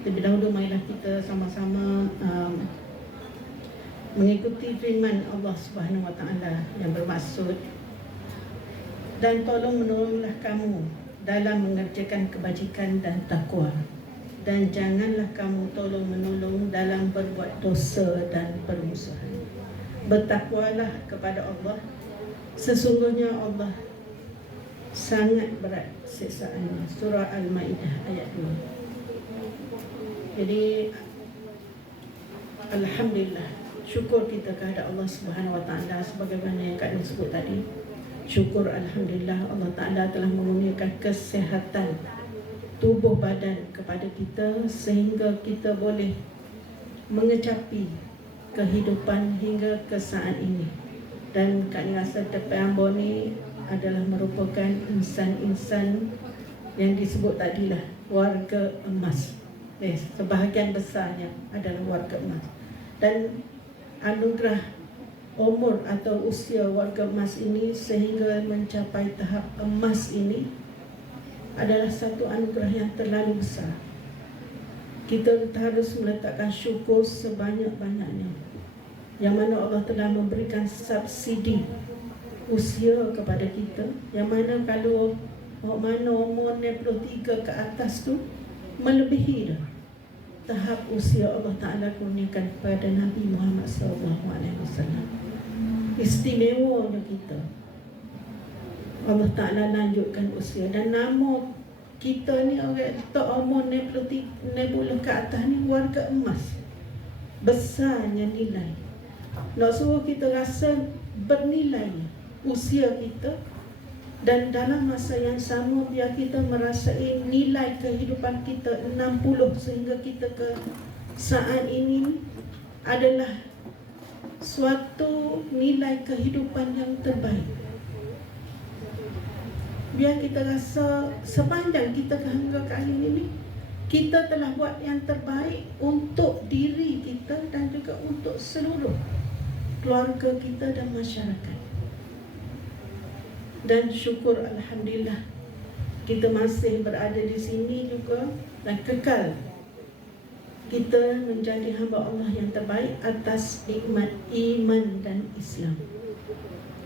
Terlebih dahulu marilah kita sama-sama um, mengikuti firman Allah Subhanahu Wa Taala yang bermaksud dan tolong menolonglah kamu dalam mengerjakan kebajikan dan takwa dan janganlah kamu tolong menolong dalam berbuat dosa dan permusuhan. Bertakwalah kepada Allah. Sesungguhnya Allah sangat berat siksaannya. Surah Al-Maidah ayat 2. Jadi Alhamdulillah Syukur kita kepada Allah Subhanahu Wa Taala sebagaimana yang Kak Ning sebut tadi. Syukur Alhamdulillah Allah Taala telah mengurniakan kesehatan tubuh badan kepada kita sehingga kita boleh mengecapi kehidupan hingga ke saat ini. Dan Kak Ning rasa Tepai Ambo ni adalah merupakan insan-insan yang disebut tadilah warga emas eh, sebahagian besarnya adalah warga emas. Dan anugerah umur atau usia warga emas ini sehingga mencapai tahap emas ini adalah satu anugerah yang terlalu besar. Kita harus meletakkan syukur sebanyak-banyaknya. Yang mana Allah telah memberikan subsidi usia kepada kita. Yang mana kalau mana umur 63 ke atas tu melebihi dah tahap usia Allah Taala kurniakan kepada Nabi Muhammad SAW. Istimewanya kita. Allah Taala lanjutkan usia dan nama kita ni orang tak umur 60 ke atas ni warga emas. Besarnya nilai. Nak suruh kita rasa bernilai usia kita dan dalam masa yang sama biar kita merasai nilai kehidupan kita 60 sehingga kita ke saat ini adalah suatu nilai kehidupan yang terbaik. Biar kita rasa sepanjang kita hingga ke hari ini kita telah buat yang terbaik untuk diri kita dan juga untuk seluruh keluarga kita dan masyarakat dan syukur Alhamdulillah kita masih berada di sini juga dan kekal kita menjadi hamba Allah yang terbaik atas nikmat iman dan Islam.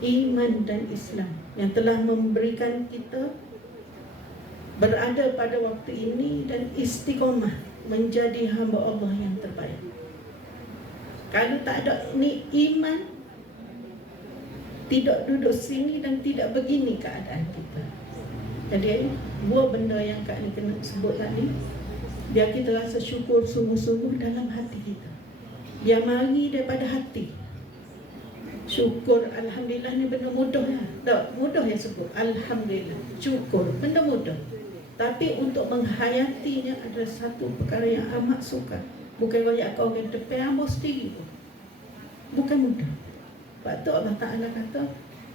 Iman dan Islam yang telah memberikan kita berada pada waktu ini dan istiqomah menjadi hamba Allah yang terbaik. Kalau tak ada ni iman tidak duduk sini dan tidak begini keadaan kita. Jadi dua benda yang Kak ni kena sebut tadi biar kita rasa syukur sungguh-sungguh dalam hati kita. Dia mari daripada hati. Syukur Alhamdulillah ni benda mudah ya. Tak mudah ya sebut. Alhamdulillah. Syukur. Benda mudah. Tapi untuk menghayatinya adalah satu perkara yang amat sukar. Bukan royak kau orang depan ambo sendiri Bukan mudah. Sebab tu Allah Ta'ala kata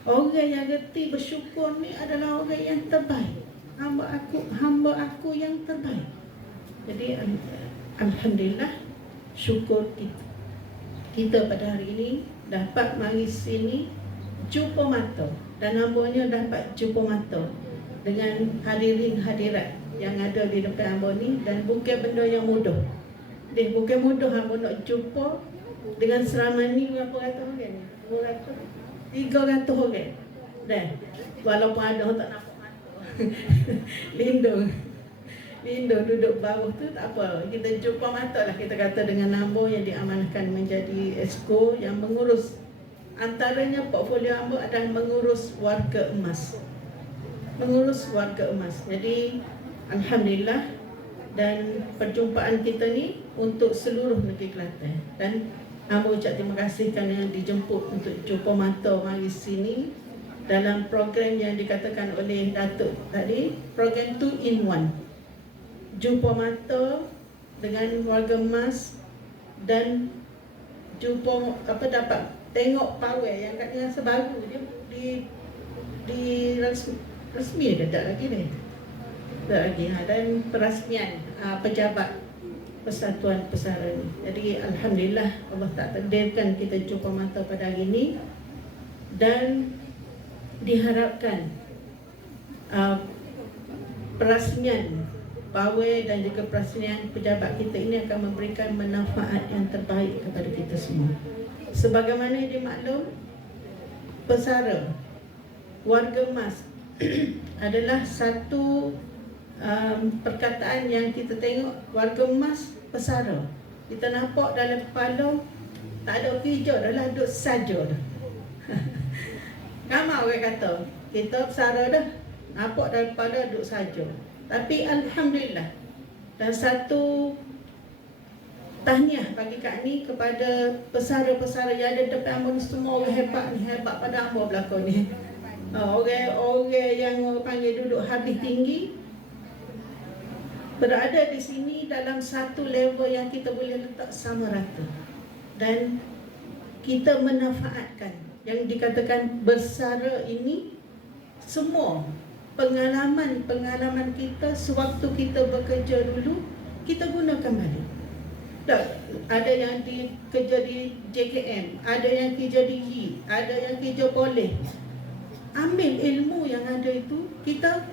Orang yang reti bersyukur ni adalah orang yang terbaik. Hamba aku hamba aku yang terbaik. Jadi Alhamdulillah Syukur kita. Kita pada hari ini Dapat mari sini Jumpa mata. Dan hambanya dapat jumpa mata Dengan hadirin hadirat Yang ada di depan hamba ni Dan bukan benda yang mudah. Dia bukan mudah hamba nak jumpa Dengan seraman ni Berapa ratus orang ni 300 orang. Dan walaupun ada tak nampak. Lindung. Lindung duduk bawah tu tak apa. Kita jumpa mata lah kita kata dengan Ambo yang diamanahkan menjadi esko yang mengurus antaranya portfolio Ambo adalah mengurus warga emas. Mengurus warga emas. Jadi Alhamdulillah dan perjumpaan kita ni untuk seluruh negeri Kelantan dan Amba ucap terima kasih kerana dijemput untuk jumpa mata mari sini dalam program yang dikatakan oleh Datuk tadi, program 2 in 1. Jumpa mata dengan warga emas dan jumpa apa dapat tengok pawai yang katnya sebaru dia di di resmi, resmi ada tak lagi ni? Tak lagi ha. dan perasmian uh, pejabat persatuan pesara ini. Jadi alhamdulillah Allah tak takdirkan kita jumpa mata pada hari ini dan diharapkan uh, perasmian pawai dan juga perasaan pejabat kita ini akan memberikan manfaat yang terbaik kepada kita semua. Sebagaimana dimaklum, pesara, warga emas adalah satu um, perkataan yang kita tengok warga emas pesara. Kita nampak dalam kepala tak ada hijau adalah duduk saja dah. Ramai orang kata, kita pesara dah, nampak dalam kepala duduk saja. Tapi Alhamdulillah Dan satu Tahniah bagi Kak Ni kepada pesara-pesara yang ada depan Amor Semua orang hebat ni, hebat pada Amor belakang ni Orang-orang yang panggil duduk habis tinggi Berada di sini dalam satu level yang kita boleh letak sama rata Dan kita menafaatkan Yang dikatakan bersara ini Semua pengalaman-pengalaman kita sewaktu kita bekerja dulu kita gunakan balik. Tak, ada yang di, kerja di JKM, ada yang kerja di HI, ada yang kerja boleh. Ambil ilmu yang ada itu, kita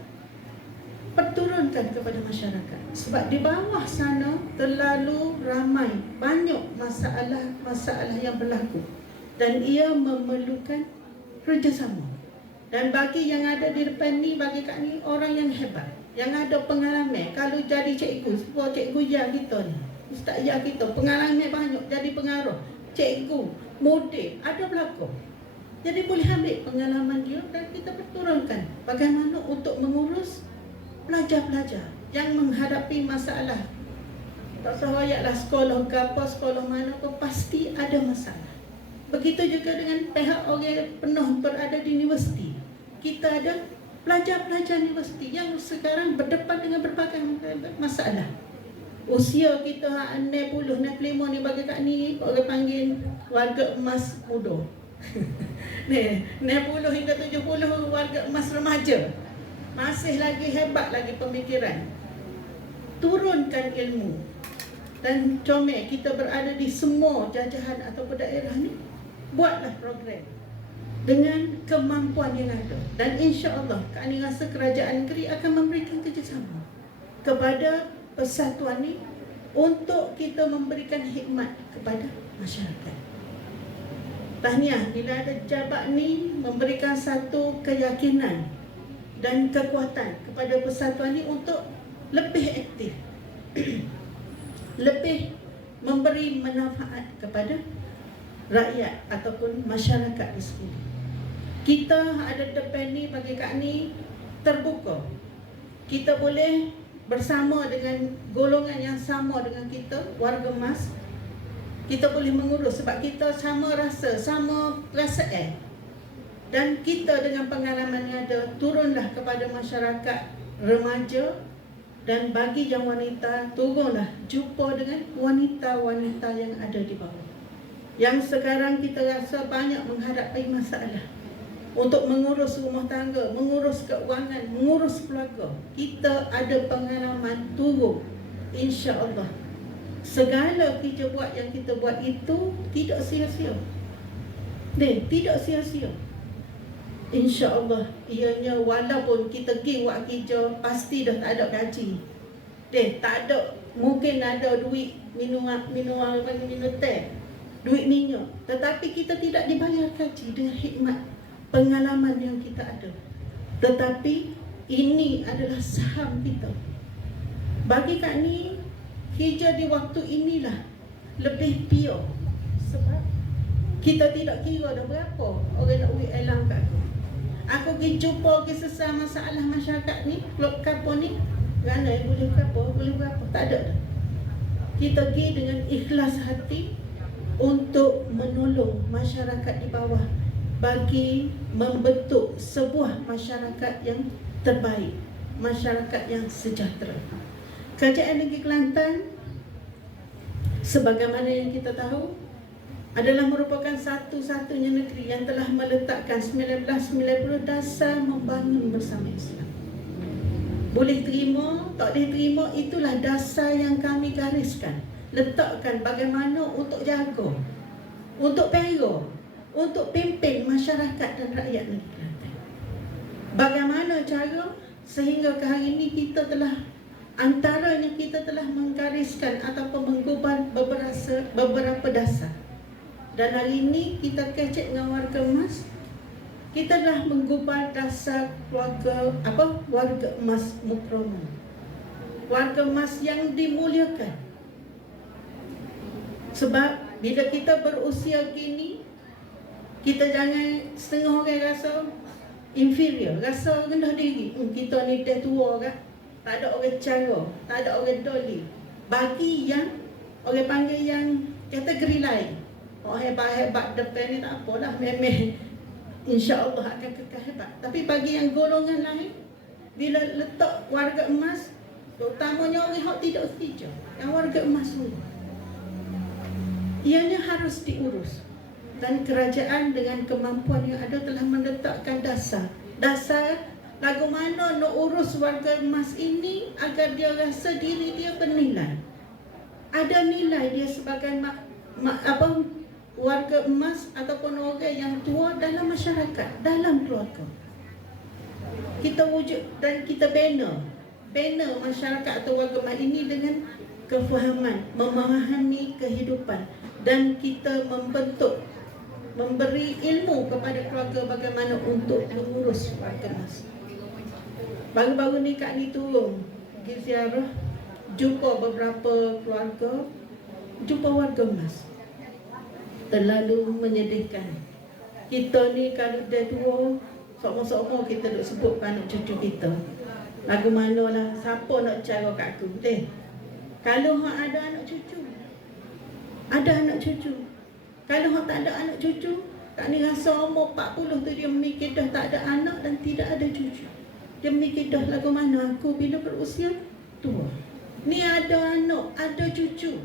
perturunkan kepada masyarakat. Sebab di bawah sana terlalu ramai, banyak masalah-masalah yang berlaku. Dan ia memerlukan kerjasama. Dan bagi yang ada di depan ni, bagi kat ni orang yang hebat Yang ada pengalaman Kalau jadi cikgu, semua cikgu ya kita ni Ustaz ya kita, pengalaman banyak Jadi pengaruh, cikgu, model Ada berlaku Jadi boleh ambil pengalaman dia Dan kita perturunkan Bagaimana untuk mengurus pelajar-pelajar Yang menghadapi masalah Tak sahayaklah sekolah ke apa, sekolah mana pun Pasti ada masalah Begitu juga dengan pihak orang penuh berada di universiti kita ada pelajar-pelajar universiti yang sekarang berdepan dengan berbagai masalah. Usia kita 60, 65 ni bagi kat ni orang panggil warga emas muda. ni, 60 hingga 70 warga emas remaja. Masih lagi hebat lagi pemikiran. Turunkan ilmu. Dan comel kita berada di semua jajahan atau daerah ni. Buatlah program dengan kemampuan yang ada dan insya Allah kami rasa kerajaan negeri akan memberikan kerjasama kepada persatuan ini untuk kita memberikan hikmat kepada masyarakat. Tahniah bila ada jabat ni memberikan satu keyakinan dan kekuatan kepada persatuan ini untuk lebih aktif. lebih memberi manfaat kepada rakyat ataupun masyarakat di sini kita ada depan ni bagi Kak Ni terbuka. Kita boleh bersama dengan golongan yang sama dengan kita, warga emas. Kita boleh mengurus sebab kita sama rasa, sama rasa eh. Dan kita dengan pengalaman yang ada turunlah kepada masyarakat remaja dan bagi yang wanita turunlah jumpa dengan wanita-wanita yang ada di bawah. Yang sekarang kita rasa banyak menghadapi masalah untuk mengurus rumah tangga, mengurus keuangan, mengurus keluarga. Kita ada pengalaman turun. Insya-Allah. Segala kita buat yang kita buat itu tidak sia-sia. Deh, tidak sia-sia. Insya-Allah, ianya walaupun kita pergi buat kerja, pasti dah tak ada gaji. Deh, tak ada mungkin ada duit minum minum minum, teh, duit minyak. Tetapi kita tidak dibayar gaji dengan hikmat pengalaman yang kita ada. Tetapi ini adalah saham kita. Bagi Kak Ni, hijau di waktu inilah lebih pure. Sebab kita tidak kira dah berapa orang nak uik elang kat aku. Aku pergi jumpa ke sesama masalah masyarakat ni, klub kapo ni, kerana boleh berapa, boleh berapa, tak ada. Kita pergi dengan ikhlas hati untuk menolong masyarakat di bawah bagi membentuk sebuah masyarakat yang terbaik, masyarakat yang sejahtera. Kerajaan Negeri Kelantan sebagaimana yang kita tahu adalah merupakan satu-satunya negeri yang telah meletakkan 1990 dasar membangun bersama Islam. Boleh terima, tak boleh terima, itulah dasar yang kami gariskan. Letakkan bagaimana untuk jaga, untuk pera, untuk pimpin masyarakat dan rakyat negeri. Bagaimana cara sehingga ke hari ini kita telah Antaranya kita telah menggariskan ataupun menggubah beberapa, beberapa dasar. Dan hari ini kita kecek dengan warga emas. Kita telah menggubah dasar keluarga apa warga emas mukroma. Warga emas yang dimuliakan. Sebab bila kita berusia kini kita jangan setengah orang rasa inferior, rasa rendah diri. Hmm, kita ni dah tua kan? tak ada orang cara, tak ada orang doli. Bagi yang orang panggil yang kategori lain. Oh hebat-hebat depan ni tak apalah, memang insya-Allah akan kekal hebat. Tapi bagi yang golongan lain, bila letak warga emas, terutamanya orang yang tidak setuju, yang warga emas ni. Ianya harus diurus dan kerajaan dengan kemampuan yang ada telah meletakkan dasar. Dasar Lagu mana nak urus warga emas ini agar dia rasa diri dia bernilai. Ada nilai dia sebagai mak, mak, apa warga emas ataupun orang yang tua dalam masyarakat, dalam keluarga. Kita wujud dan kita bina bina masyarakat atau warga emas ini dengan kefahaman, memahami kehidupan dan kita membentuk memberi ilmu kepada keluarga bagaimana untuk mengurus warga emas. Baru-baru ni Kak Ni turun pergi ziarah jumpa beberapa keluarga jumpa warga emas terlalu menyedihkan. Kita ni kalau dah tua sok-sok kita duk sebut anak cucu kita. Lagu mana lah siapa nak cara kat aku? Deh kalau hak ada anak cucu ada anak cucu. Kalau hak tak ada anak cucu tak ni rasa umur 40 tu dia mikir dah tak ada anak dan tidak ada cucu. Dia mikir dah lagu mana aku bila berusia tua. Ni ada anak, ada cucu.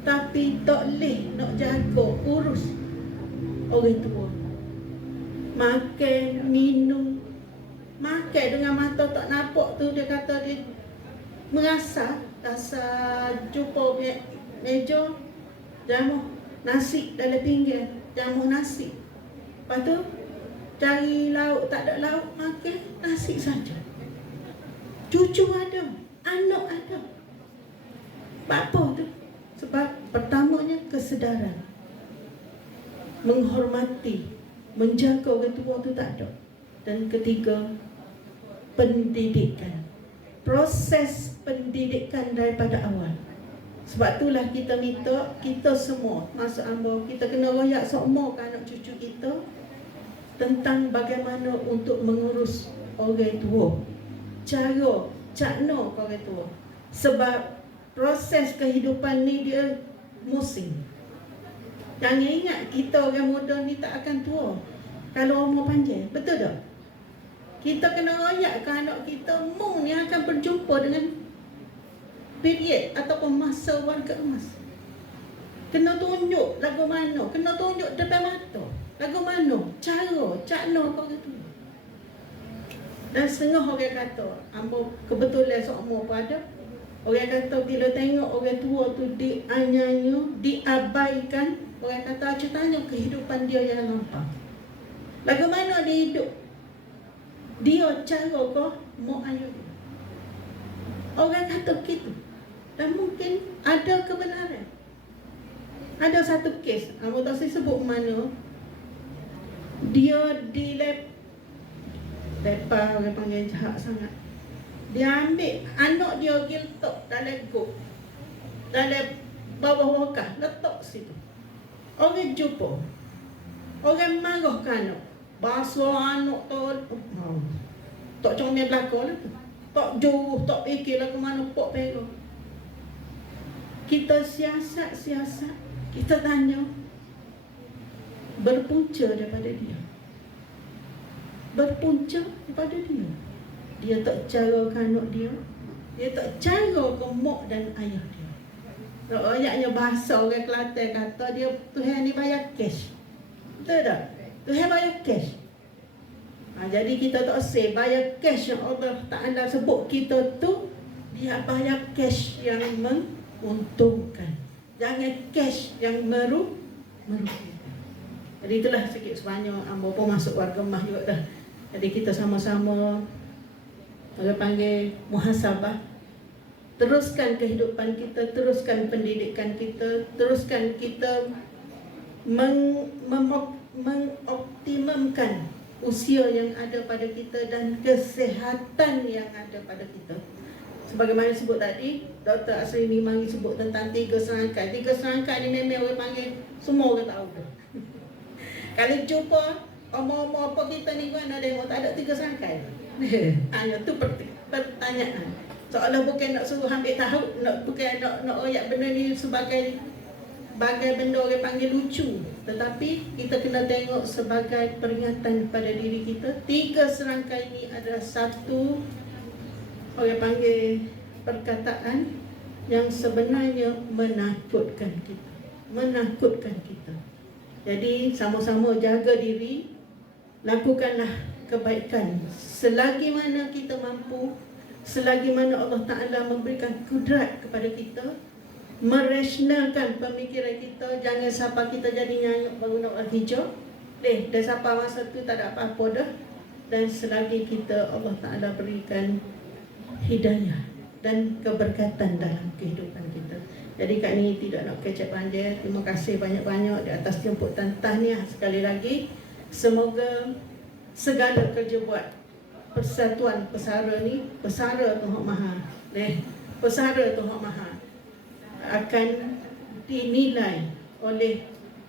Tapi tak leh nak jaga, urus orang tua. Makan, minum. Makan dengan mata tak nampak tu dia kata dia merasa rasa jumpa meja jamu nasi dalam pinggir jamu nasi. Lepas tu cari lauk tak ada lauk makan nasi saja cucu ada anak ada apa tu sebab pertamanya kesedaran menghormati menjaga orang tua tu tak ada dan ketiga pendidikan proses pendidikan daripada awal sebab itulah kita minta kita semua masuk ambo kita kena royak semua ke anak cucu kita tentang bagaimana untuk mengurus orang tua. Cara, cakna orang tua. Sebab proses kehidupan ni dia musim. Jangan ingat kita orang muda ni tak akan tua. Kalau umur panjang. Betul tak? Kita kena rayak ke anak kita mung ni akan berjumpa dengan period ataupun masa warga emas. Kena tunjuk lagu mana. Kena tunjuk depan mata. Lagu mana? Cara, cakna kau kata. Dan setengah orang kata, ambo kebetulan seumur pun ada. Orang kata bila tengok orang tua tu dianyanya, diabaikan, orang kata acu tanya kehidupan dia yang nampak. Lagu mana dia hidup? Dia cara kau mau ayu. Orang kata gitu. Dan mungkin ada kebenaran. Ada satu kes, ambo tak sebut mana, dia di lep lepas orang panggil jahat sangat dia ambil anak dia pergi letak dalam go dalam bawah wakah letak situ. Orang jumpa. Orang marah anak. Basuh anak tu. Oh. tak comel belakang lah tak jauh tak fikir lah ke mana pok pegang kita siasat-siasat. Kita tanya. Berpunca daripada dia. Berpunca daripada dia dia tak cara anak dia. Dia tak cara ke mak dan ayah dia. Ayatnya bahasa orang Kelantan kata dia Tuhan ni bayar cash. Betul tak? Tuhan bayar cash. Ha, Jadi kita tak say bayar cash. Yang Allah Ta'ala sebut kita tu Dia bayar cash yang menguntungkan. Jangan cash yang meru merugikan. Jadi itulah sikit sebanyak Ambo pun masuk warga mah juga dah. Jadi kita sama-sama Orang panggil muhasabah teruskan kehidupan kita, teruskan pendidikan kita, teruskan kita meng, memop, mengoptimumkan usia yang ada pada kita dan kesehatan yang ada pada kita. Sebagaimana sebut tadi, Dr. Asri ni mari sebut tentang tiga serangkai. Tiga serangkai ni memang orang panggil, semua orang tahu. Kalau jumpa omong-omong apa kita ni kan ada yang tak ada tiga serangkai. Hanya tu pert- pertanyaan. Seolah bukan nak suruh ambil tahu, nak bukan nak nak royak benda ni sebagai bagai benda orang panggil lucu. Tetapi kita kena tengok sebagai peringatan pada diri kita. Tiga serangkai ini adalah satu orang panggil perkataan yang sebenarnya menakutkan kita. Menakutkan kita. Jadi sama-sama jaga diri, lakukanlah kebaikan selagi mana kita mampu, selagi mana Allah Taala memberikan kudrat kepada kita merasionalkan pemikiran kita jangan siapa kita jadi nyanyuk baru nak hijau deh dah siapa masa tu tak ada apa-apa dah dan selagi kita Allah Taala berikan hidayah dan keberkatan dalam kehidupan kita. Jadi Kak Ni tidak nak kecap panjang. Terima kasih banyak-banyak di atas jemputan tahniah sekali lagi. Semoga segala kerja buat persatuan pesara ni, pesara Tuhan Maha, eh, pesara Tuhan Maha akan dinilai oleh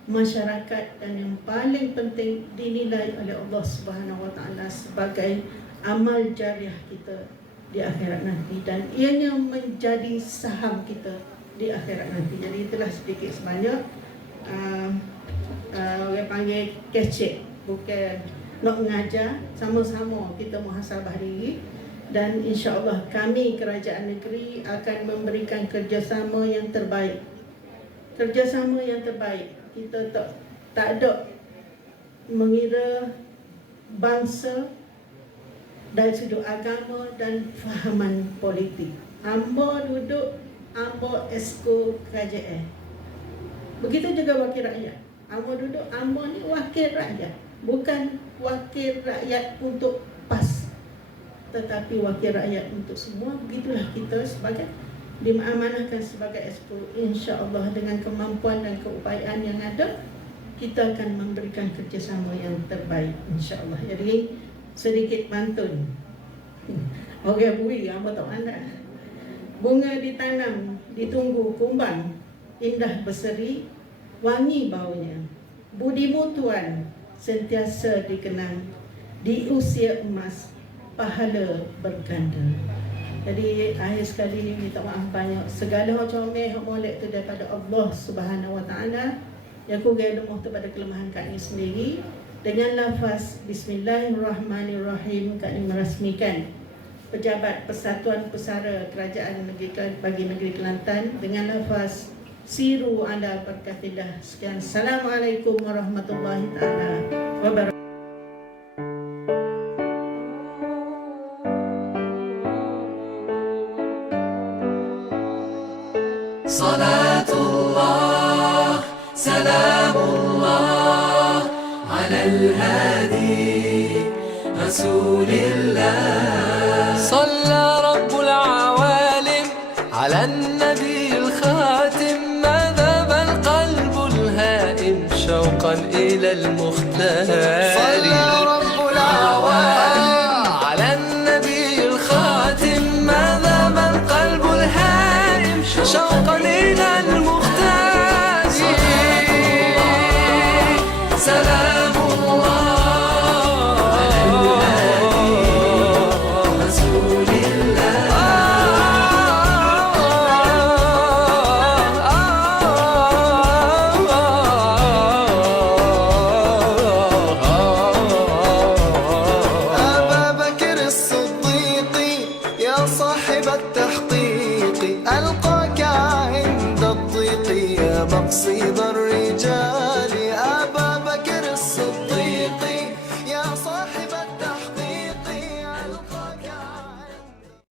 masyarakat dan yang paling penting dinilai oleh Allah Subhanahu Wa Taala sebagai amal jariah kita di akhirat nanti dan ianya menjadi saham kita di akhirat nanti. Jadi itulah sedikit sebanyak uh, uh, orang panggil kecek bukan nak mengajar sama-sama kita muhasabah diri dan insya-Allah kami kerajaan negeri akan memberikan kerjasama yang terbaik. Kerjasama yang terbaik. Kita tak tak ada mengira bangsa dari sudut agama dan fahaman politik. Amba duduk, amba esko kerajaan. Begitu juga wakil rakyat. Amba duduk, amba ni wakil rakyat. Bukan wakil rakyat untuk PAS. Tetapi wakil rakyat untuk semua. Begitulah kita sebagai diamanahkan sebagai esko. InsyaAllah dengan kemampuan dan keupayaan yang ada, kita akan memberikan kerjasama yang terbaik. InsyaAllah. Jadi, sedikit pantun. Orang bui apa tak anda. Bunga ditanam, ditunggu kumbang, indah berseri, wangi baunya. Budimu tuan sentiasa dikenang. Di usia emas pahala berganda. Jadi akhir sekali ni minta maaf banyak. Segala comel hak molek tu daripada Allah Subhanahu Wa Taala. Yang aku gaya lemah tu pada kelemahan kami sendiri. Dengan lafaz Bismillahirrahmanirrahim kami merasmikan pejabat Persatuan Pesara Kerajaan Negeri bagi Negeri Kelantan. Dengan lafaz Siru anda berkatillah sekian Assalamualaikum warahmatullahi taala wabarakatuh صلاة الله سلام الله على الهادي رسول الله صلى رب العوالم على النبي إلى المختار. صلى رب العوالم